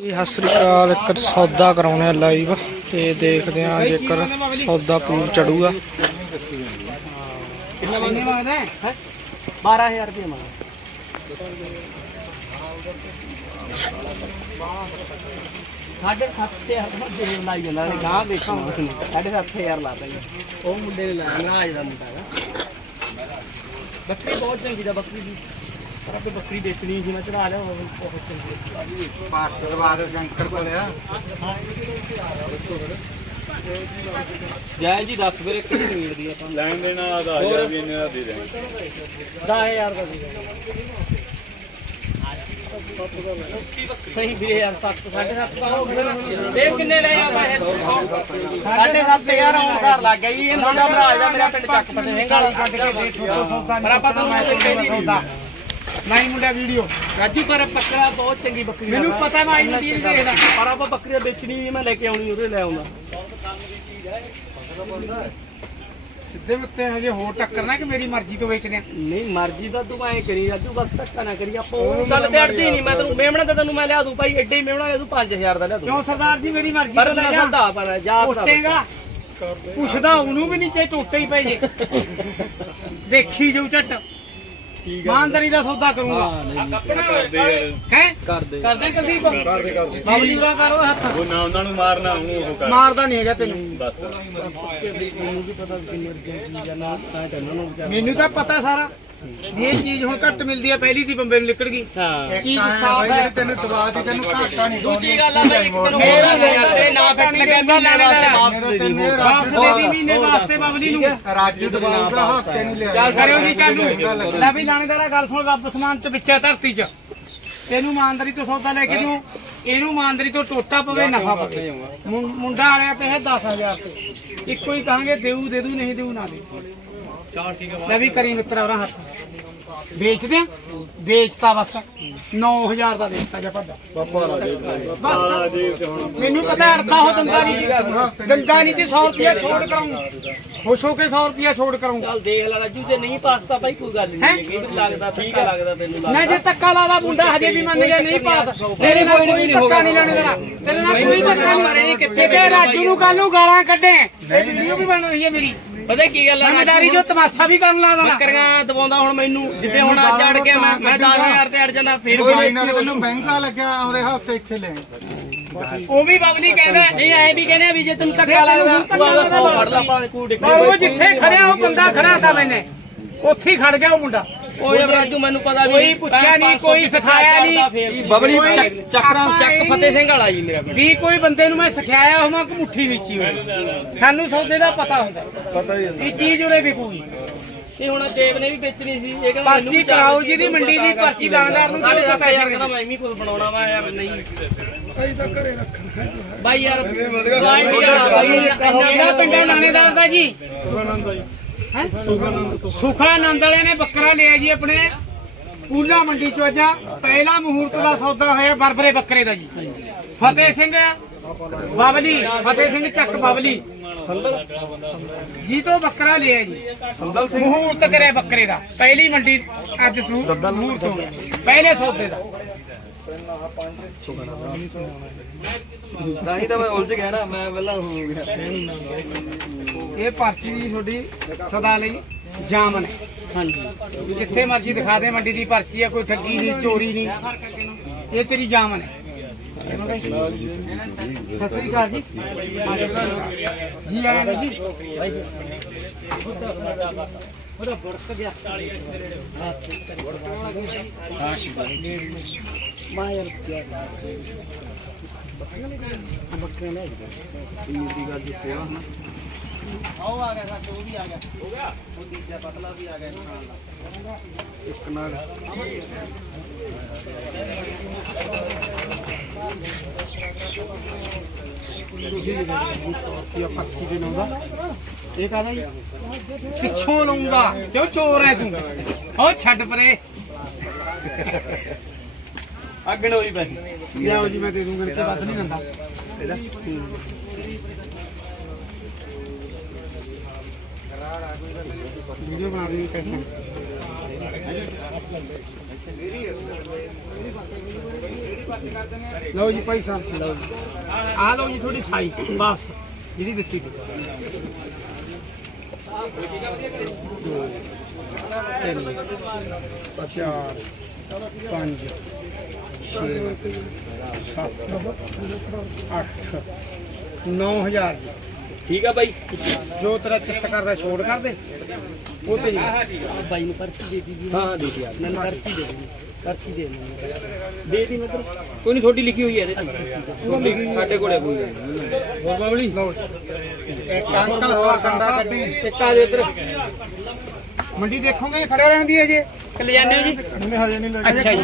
ਇਹ ਸਤਿ ਸ੍ਰੀ ਅਕਾਲ। ਇੱਕ ਸੌਦਾ ਕਰਾਉਣਾ ਲਾਈਵ ਤੇ ਦੇਖਦੇ ਆਂ ਜੇਕਰ ਸੌਦਾ ਪੂਰ ਚੜੂਗਾ। ਕਿੰਨਾ ਮੰਗਦੇ ਮੰਗਦਾ ਹੈ? 12000 ਰੁਪਏ ਮੰਗਦਾ। ਸਾਢੇ ਸੱਤ ਤੇ ਹੱਥ ਨਾਲ ਦੇਵ ਲਾਈ ਜਾਂਦਾ ਨੇ ਗਾਂ ਵੇਚਣਾ ਉਸਨੇ। ਸਾਢੇ ਸੱਤ ਹਜ਼ਾਰ ਲਾ ਦਾਂਗੇ ਉਹ ਮੁੰਡੇ ਨੇ ਲਾਇਆ ਨਾਜ ਦਾ ਮੁੰਡਾ ਹੈਗਾ। ਬੱਕਰੀ ਬਹੁਤ ਚੰਗੀ ਦਾ ਬੱਕਰੀ ਦੀ। ਪਰ ਆਪੇ ਬੱਕਰੀ ਵੇਚਣੀ ਸੀ ਮੈਂ ਚੜਾ ਲਿਆ ਉਹ ਬਹੁਤ ਚੰਗੀ ਦਰਬਾਰ ਸ਼ੰਕਰ ਕੋਲਿਆ ਜੈ ਜੀ ਦੱਸ ਵੀਰੇ ਕਿੰਨੀ ਨੀਡ ਦੀ ਆਪਾਂ? ਲੈਣ ਦੇਣਾ 10000 ਵੀ ਇੰਨੇ ਦਾ ਦੇ ਦੇਣਾ। 10000 ਦਾ ਦੀ ਸਹੀ ਵੀ ਯਾਰ 7 7.5 ਦਾ ਹੋ ਗਿਆ ਇਹ ਕਿੰਨੇ ਲਏ ਆ ਹਜ਼ਾਰ ਆਉਣ ਘਰ ਲੱਗ ਇਹ ਮੁੰਡਾ ਭਰਾ ਦਾ ਮੇਰਾ ਪਿੰਡ ਚੱਕ ਪਤੇ ਸਿੰਘ ਵਾਲੀ। ਕੱਢ ਕੇ ਦੇ ਛੋਟਾ ਸੌਦਾ ਪਰ ਆਪਾਂ ਤੁਹਾਨੂੰ ਸੌਦਾ ਨਹੀਂ ਮੁੰਡਾ ਵੀਡੀਓ। ਰਾਜੂ ਪਰ ਬੱਕਰਾ ਬਹੁਤ ਚੰਗੀ ਬੱਕਰੀ ਮੈਨੂੰ ਦਾ। ਪਤਾ ਮੈਂ ਇੰਨੀ ਚੀਜ਼ ਦੇਖਦਾ। ਪਰ ਆਪਾਂ ਬੱਕਰੀ ਵੇਚਣੀ ਨਹੀਂ ਮੈਂ ਲੈ ਕੇ ਆਉਣੀ ਉਹਦੇ ਲੈ ਆਉਂਦਾ। ਸਿੱਧੇ ਮੱਤੇ ਹਜੇ ਹੋਰ ਟੱਕਰਨਾ ਕਿ ਮੇਰੀ ਮਰਜ਼ੀ ਤੋਂ ਵੇਚਦੇ ਆ। ਨਹੀਂ ਮਰਜ਼ੀ ਤਾਂ ਤੂੰ ਐ ਕਰੀ ਰਾਜੂ ਬਸ ਧੱਕਾ ਨਾ ਕਰੀ ਆਪਾਂ ਉਹ ਗੱਲ ਤੇ ਅੜਦੀ ਨਹੀਂ ਮੈਂ ਤੈਨੂੰ ਮੇਮਣਾ ਤਾਂ ਤੈਨੂੰ ਮੈਂ ਲਿਆ ਦੂੰ ਭਾਈ ਐਡੇ ਹੀ ਮੇਮਣਾ ਲਿਆ ਦੂੰ 5000 ਦਾ ਲਿਆ ਦੂੰ। ਕਿਉਂ ਸਰਦਾਰ ਜੀ ਮੇਰੀ ਮਰਜ਼ੀ ਤੋਂ ਲੈ ਜਾ। ਦਾ ਪਰ ਜਾ ਟੁੱਟੇਗਾ ਪੁੱਛਦਾ ਉਹਨੂੰ ਵੀ ਨਹੀਂ ਚਾਹੇ ਟੁੱਟੇ ਹੀ ਪਏ ਜੇ। ਦੇਖੀ ਜਾਊ ਝੱਟ। ਇਮਾਨਦਾਰੀ ਦਾ ਸੌਦਾ ਕਰੂੰਗਾ। ਕਰਦੇ ਹੈ? ਕਰਦੇ। ਕਰਦੇ ਕੁਲਦੀਪ? ਕਰਦੇ ਕਰਦੇ ਬਾਬਲੀ ਉਰਾ ਕਰੋ ਹੱਥ। ਉਹ ਨਾ ਉਹਨਾਂ ਨੂੰ ਮਾਰਨਾ ਉਹ ਕਰ। ਮਾਰਦਾ ਨਹੀਂ ਹੈਗਾ ਤੈਨੂੰ। ਬਸ ਮੈਨੂੰ ਤਾਂ ਪਤਾ ਸਾਰਾ। ਇਹ ਚੀਜ਼ ਹੁਣ ਘੱਟ ਮਿਲਦੀ ਆ ਪਹਿਲੀ ਦੀ ਬੰਬੇ ਨੂੰ ਨਿਕਲ ਗਈ। ਹਾਂ। ਚੀਜ਼ ਸਾਫ਼ ਹੈ ਤੈਨੂੰ ਦਵਾ ਦੀ ਤੈਨੂੰ ਘਾਟਾ ਨਹੀਂ ਦੂਜੀ ਗੱਲ ਆ ਬਈ ਇੱਕ ਤੈਨੂੰ ਹੋਰ ਆ ਯਾਰ ਫਿੱਟ ਲੱਗਿਆ ਮਹੀਨੇ ਵਾਸਤੇ ਵਾਪਸ ਦੇ ਦੀ ਹੋਰ ਵਾਪਸ ਦੇ ਦੀ ਮਹੀਨੇ ਵਾਸਤੇ ਬਬਲੀ ਨੂੰ। ਰਾਜੂ ਦਵਾਊਗਾ ਹਫ਼ਤੇ ਨੂੰ ਲਿਆ। ਕਰਿਓ ਜੀ ਚਾਲੂ। ਲੈ ਵੀ ਲਾਣੇਦਾਰਾ ਗੱਲ ਸੁਣ ਰੱਬ ਸਮਾਨ ਚ ਵਿੱਚੇ ਧਰਤੀ ਚ। ਤੈਨੂੰ ਇਮਾਨਦਾਰੀ ਤੋਂ ਸੌਦਾ ਲੈ ਕੇ ਦੂੰ ਇਹਨੂੰ ਇਮਾਨਦਾਰੀ ਤੋਂ ਟੋਟਾ ਪਵੇ ਨਫਾ ਪਵੇ। ਮੁੰਡਾ ਆਲਿਆ ਪਿਆ 10000 ਤੇ। ਇੱਕੋ ਹੀ ਕਹਾਂਗੇ ਦੇਊ ਦੇ ਦੂ ਨਹੀਂ ਦੇਊ ਨਾ ਦੇ। ਲੈ ਵੀ ਕਰੀ ਮਿੱਤਰਾ ਉਹਦਾ ਹੱਥ। ਵੇਚਦੇ ਆ? ਵੇਚਤਾ ਬਸ। 9000 ਦਾ ਵੇਚਤਾ ਜਾ ਭੱਦਾ ਬਸ। ਮੈਨੂੰ ਪਤਾ ਅੜਦਾ ਹੋ ਦੰਦਾ ਨਹੀਂ ਦੰਦਾ ਨਹੀਂ ਤੇ 100 ਰੁਪਿਆ ਛੋੜ ਕਰਾਉਂ ਖੁਸ਼ ਹੋ ਕੇ 100 ਰੁਪਿਆ ਛੋੜ ਕਰਾਉਂ ਚੱਲ ਦੇਖ ਲੈ ਰਾਜੂ ਜੇ ਨਹੀਂ ਪਾਸਤਾ ਭਾਈ ਕੋਈ ਗੱਲ ਨਹੀਂ ਹੈਗੀ ਲੱਗਦਾ ਠੀਕ ਲੱਗਦਾ ਤੈਨੂੰ ਲੱਗਦਾ। ਨਾ ਜੇ ਧੱਕਾ ਲਾਦਾ ਮੁੰਡਾ ਹਜੇ ਵੀ ਮੰਨ ਗਿਆ ਨਹੀਂ ਪਾਸ। ਤੇਰੇ ਨਾਲ ਕੋਈ ਧੱਕਾ ਨਹੀਂ ਲੈਣੇ ਤੇਰਾ। ਤੇਰੇ ਨਾਲ ਕੋਈ ਧੱਕਾ ਨਹੀਂ ਕਿੱਥੇ ਤੇ ਰਾਜੂ ਨੂੰ ਕੱਲ ਨੂੰ ਗਾਲਾਂ ਕੱਢੇ ਇਹ ਵੀਡੀਓ ਵੀ ਬਣ ਰਹੀ ਹੈ ਮੇਰੀ। ਪਤਾ ਕੀ ਗੱਲ ਆ ਜ਼ਿੰਮੇਦਾਰੀ ਜੋ ਤਮਾਸ਼ਾ ਵੀ ਕਰਨ ਲੱਗਦਾ ਨਾ ਬੱਕਰੀਆਂ ਦਵਾਉਂਦਾ ਹੁਣ ਮੈਨੂੰ ਜਿੱਥੇ ਹੁਣ ਅੱਜ ਅੜ ਗਿਆ ਮੈਂ ਮੈਂ 10000 ਤੇ ਅੜ ਜਾਂਦਾ ਫੇਰ ਕੋਈ ਨਾ ਤੈਨੂੰ ਮਹਿੰਗਾ ਲੱਗਿਆ ਆਉਂਦੇ ਹਫ਼ਤੇ ਇੱਥੇ ਲੈ। ਉਹ ਵੀ ਬਬਲੀ ਕਹਿੰਦਾ ਨਹੀਂ ਐ ਵੀ ਕਹਿੰਦੇ ਵੀ ਜੇ ਤੈਨੂੰ ਧੱਕਾ ਲੱਗਦਾ ਤੂੰ ਆਦਾ 100 ਫੜ ਲਾ ਕੋਈ ਡਿੱਗ ਪਰ ਉਹ ਜਿੱਥੇ ਖੜਿਆ ਉਹ ਬੰਦਾ ਖੜਾ ਤਾਂ ਮੈਨੇ। ਉੱਥੇ ਹੀ ਖੜ ਗਿਆ ਉਹ ਮੁੰਡਾ। ਯਾਰ ਰਾਜੂ ਮੈਨੂੰ ਪਤਾ ਵੀ ਕੋਈ ਪੁੱਛਿਆ ਨਹੀਂ, ਕੋਈ ਸਿਖਾਇਆ ਨਹੀਂ। ਬਬਲੀ ਚੱਕਰਾਂ ਚੱਕ ਫਤਿਹ ਸਿੰਘ ਵਾਲਾ ਜੀ ਮੇਰਾ ਵੀ ਕੋਈ ਬੰਦੇ ਨੂੰ ਮੈਂ ਸਿਖਾਇਆ ਹੋਵਾਂ ਕਿ ਮੁੱਠੀ ਵਿੱਚ ਹੀ ਹੋਵੇ ਸਾਨੂੰ ਸੌਦੇ ਦਾ ਪਤਾ ਹੁੰਦਾ। ਪਤਾ ਹੀ ਇਹ ਚੀਜ਼ ਉਰੇ ਵਿਕੂਗੀ। ਤੇ ਹੁਣ ਦੇਵ ਨੇ ਵੀ ਵੇਚਣੀ ਸੀ ਇਹ ਕਹਿੰਦਾ ਪਰਚੀ ਕਰਾਓ ਜਿਹਦੀ ਮੰਡੀ ਦੀ ਪਰਚੀ ਲਾਣਦਾਰ ਨੂੰ ਦਿਓ ਤਾਂ ਪੈਸੇ ਯਾਰ ਕਹਿੰਦਾ ਮੈਂ ਵੀ ਕੁਝ ਬਣਾਉਣਾ ਵਾ ਯਾਰ ਨਹੀਂ। ਭਾਈ ਤਾਂ ਘਰੇ ਰੱਖਣਾ ਬਾਈ ਯਾਰ ਬਾਈ ਕਿਹੜਾ ਪਿੰਡੋਂ ਲਾਣੇਦਾਰ ਦਾ ਜੀ। ਹੈਂ? ਸੁਖਾਨੰਦ ਵਾਲਿਆਂ ਨੇ ਬੱਕਰਾ ਲਿਆ ਜੀ ਆਪਣੇ। ਪੂਲਾ ਮੰਡੀ ਚੋਂ ਅੱਜ ਪਹਿਲਾ ਮਹੂਰਤ ਦਾ ਸੌਦਾ ਹੋਇਆ ਬਰਬਰੇ ਬੱਕਰੇ ਦਾ ਜੀ। ਫਤਿਹ ਸਿੰਘ ਬਬਲੀ ਫਤਿਹ ਸਿੰਘ ਚੱਕ ਬਬਲੀ ਜੀ ਤੋਂ ਬੱਕਰਾ ਲਿਆ ਜੀ। ਮਹੂਰਤ ਕਰਿਆ ਬੱਕਰੇ ਦਾ। ਪਹਿਲੀ ਮੰਡੀ ਅੱਜ ਮਹੂਰਤ ਹੋ ਗਿਆ ਪਹਿਲੇ ਸੌਦੇ ਦਾ। ਨਹੀਂ ਤਾਂ ਮੈਂ ਉਲਝ ਗਿਆ ਨਾ ਮੈਂ ਪਹਿਲਾਂ ਹੋ ਗਿਆ। ਇਹ ਪਰਚੀ ਦੀ ਤੁਹਾਡੀ ਸਦਾ ਲਈ ਜਾਮਨ ਹੈ। ਹਾਂਜੀ। ਜਿੱਥੇ ਮਰਜ਼ੀ ਦਿਖਾ ਦੇ ਮੰਡੀ ਦੀ ਪਰਚੀ ਆ ਕੋਈ ਠੱਗੀ ਨਹੀਂ ਚੋਰੀ ਨਹੀਂ। ਇਹ ਤੇਰੀ ਜਾਮਨ ਹੈ। ਸਤਿ ਸ੍ਰੀ ਅਕਾਲ ਜੀ। ਜੀ ਆਇਆਂ ਨੂੰ ਜੀ। ਉਹਦਾ ਬੜਕ ਗਿਆ ਮੈਂ ਯਾਰ ਕੀ ਬੱਕਰੇ ਲੈ ਜਾ ਇੰਨੀ ਦੀ ਗੱਲ ਦੀ ਸੇਵਾ ਆਓ ਆ ਗਿਆ ਸੱਚ ਉਹ ਵੀ ਆ ਗਿਆ ਹੋ ਗਿਆ ਉਹ ਤੀਜਾ ਪਤਲਾ ਵੀ ਆ ਗਿਆ ਇੱਕ ਨਾਲ ਤੁਸੀਂ ਇਹ ਪਰਚੀ ਦੇ ਲਾਉਂਦਾ। ਇਹ ਕਾਹਦਾ ਜੀ ਪਿੱਛੋਂ ਲਾਉਂਗਾ ਕਿਉਂ ਚੋਰ ਹੈ ਤੂੰ? ਉਹ ਛੱਡ ਪਰੇ। ਅੱਗਣ ਹੋਈ ਪੈਸੇ ਲਿਆਓ ਜੀ, ਮੈਂ ਦੇ ਦੂੰਗਾ ਤੇ ਵੱਧ ਨਹੀਂ ਦਿੰਦਾ ਵੀਡੀਓ ਬਣਾ ਦੇ ਪੈਸੇ ਲਓ ਜੀ ਭਾਈ ਸਾਹਿਬ, ਲਓ ਜੀ। ਆ ਲਓ ਜੀ ਤੁਹਾਡੀ ਸਾਈ, ਬਸ, ਜਿਹੜੀ ਦਿੱਤੀ ਸੀ। ਤਿੰਨ ਚਾਰ ਪੰਜ ਛੇ ਸੱਤ ਅੱਠ 9000 ਜੀ। ਠੀਕ ਆ ਬਾਈ। ਜੋ ਤੇਰਾ ਚਿੱਤ ਕਰਦਾ ਛੋੜ ਕਰ ਦੇ ਉਹ ਤੇ ਜੀ। ਬਾਈ ਨੂੰ ਪਰਚੀ ਦੇ ਦਿੱਤੀ ਹਾਂ ਦੇ ਦਿੱਤੀ ਮੈਨੂੰ ਪਰਚੀ ਦੇ ਦਿੱਤੀ ਪਰਚੀ ਦੇ ਦਿੱਤੀ ਦੇ ਦੀ ਮਤਲਬ। ਕੋਈ ਨਹੀਂ ਥੋੜੀ ਲਿਖੀ ਹੋਈ ਹੈ ਇਹਦੇ ਤੇ ਸਾਡੇ ਕੋਲੇ ਕੋਈ ਨਹੀਂ ਹੋਰ ਬਾਬਲੀ ਲਓ ਇੱਕ ਅੰਕਲ ਹੋਰ ਕੰਡਾ ਕੱਢੀ। ਇੱਕ ਆ ਦੇ ਇੱਧਰ। ਮੰਡੀ ਦੇਖੋਗੇ ਖੜੇ ਰਹਿਣ ਦੀ ਹੈ ਜੀ? ਕਿ ਲੈ ਜਾਂਦੇ ਹੋ ਜੀ ਹਜੇ ਨਹੀਂ ਅੱਛਾ ਜੀ।